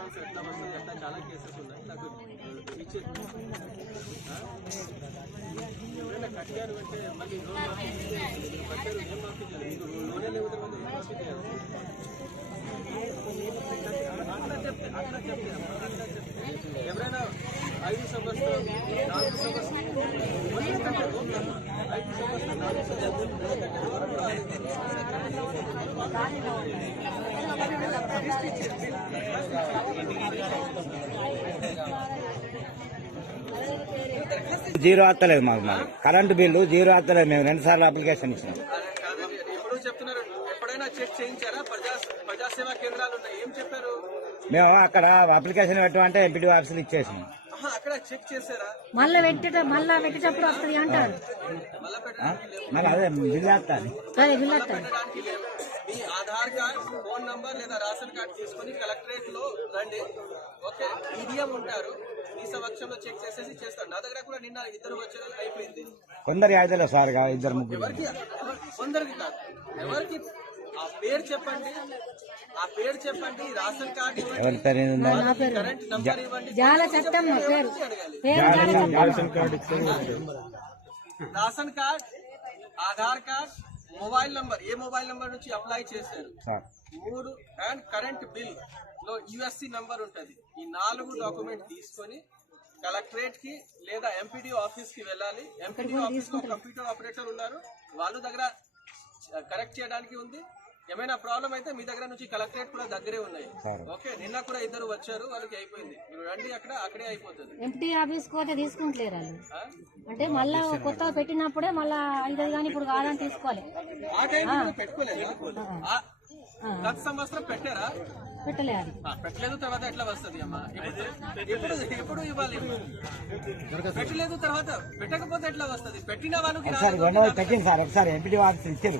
Response ఎట్లా వస్తుంది అట్లా చాలా కేసెస్ ఉన్నాయి. నాకు ఇచ్చే ఎవరైనా కట్టారు అంటే మళ్ళీ లోన్ మాఫీ కట్టారు, ఏం మాఫీ చేయాలి? మీకు లోనే లేవు తర్వాత ఏం మాఫీ చేయాలి? అట్లా చెప్తే ఎవరైనా 5 సంవత్సరాలు 4 సంవత్సరాలు 5 సంవత్సరాలు 4 జీరో వస్తలేదు మాకు. కరెంటు బిల్లు జీరో వస్తలేదు. మేము 2 సార్లు అప్లికేషన్ ఇచ్చినాం. ఎప్పుడు చెప్తున్నారు? ఎప్పుడైనా చెక్ చేయించారా? ప్రజాసేవా కేంద్రాలు ఉన్నాయి, ఏం చెప్పారు? మేము అక్కడ అప్లికేషన్ పెట్టమంటే ఎంపీడీ ఆఫీసులు ఇచ్చేసినాం. అక్కడ చెక్ చేశారా? మళ్ళా పెట్టేటప్పుడు వస్తుంది అంటారు. మళ్ళీ అదే బిల్లు వేస్తాను. పెట్టడానికి లేదు. మీ ఆధార్ కార్డ్, ఫోన్ నంబర్ లేదా రేషన్ కార్డ్ తీసుకుని కలెక్టరేట్ లో రండి. ఓకే, ఈడిఎం ఉంటారు, ఈ సమక్షంలో చెక్ చేసేసి చేస్తారు. నా దగ్గర కూడా నిన్న 2 వచ్చారు, అయిపోయింది. కొందరి అయితే సార్ 2 ముగ్గురు. ఎవరికి? కొందరికి కాదు, ఎవరికి? ఆ పేరు చెప్పండి, ఆ పేరు చెప్పండి, రేషన్ కార్డు ఇవ్వండి, కరెంట్ నంబర్ ఇవ్వండి, ration card, Aadhaar card, mobile number, ఏ మొబైల్ నంబర్ నుంచి అప్లై చేశారు, 3 అండ్ కరెంట్ బిల్ లో యుఎస్సి నంబర్ ఉంటది. ఈ 4 డాక్యుమెంట్ తీసుకొని కలెక్టరేట్ కి లేదా ఎంపీడీ ఆఫీస్ కి వెళ్ళాలి. ఎంపీడీ ఆఫీస్ లో కంప్యూటర్ ఆపరేటర్ ఉన్నారు, వాళ్ళ దగ్గర కరెక్ట్ చేయడానికి ఉంది. ఏమైనా ప్రాబ్లం అయితే మీ దగ్గర నుంచి కలెక్టరేట్ కూడా దగ్గరే ఉన్నాయి. ఓకే, నిన్న కూడా 2 వచ్చారు, వాళ్ళకి అయిపోయింది. మీరు రండి, అక్కడే అయిపోతుంది. ఎంపీ ఆఫీస్ పోతే తీసుకుంటలేరు వాళ్ళు. అంటే మళ్ళా కొత్తగా పెట్టినప్పుడే మళ్ళా అయితే కానీ ఇప్పుడు కాదని తీసుకోవాలి. ఆ టైం పెట్టుకోలేదు. గత సంవత్సరం పెట్టారా? పెట్టలేదు. పెట్టలేదు, తర్వాత ఎట్లా వస్తుంది అమ్మా? ఎప్పుడు ఇవ్వాలి? పెట్టలేదు, తర్వాత పెట్టకపోతే ఎట్లా వస్తుంది? పెట్టిన వాళ్ళకి పెట్టింది సార్. ఒకసారి ఎంపీడీ ఆఫీస్ ఇచ్చేది